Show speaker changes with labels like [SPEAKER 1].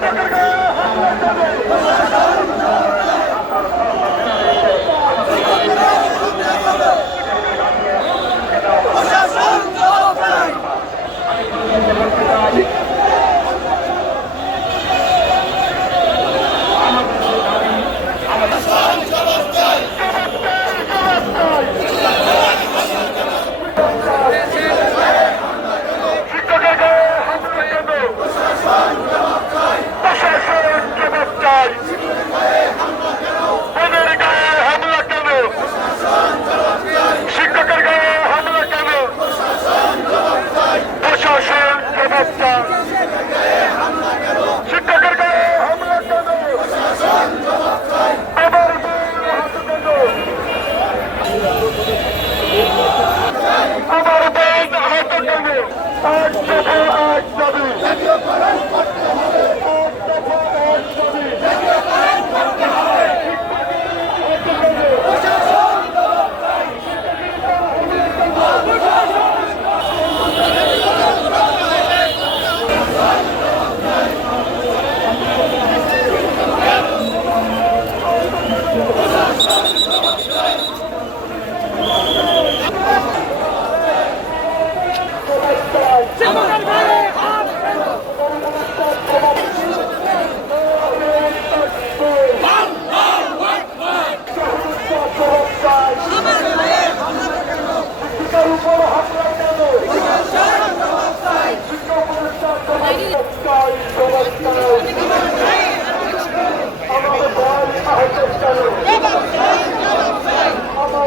[SPEAKER 1] টাকার উপর হাত রাখতে Oh, sorry, sorry.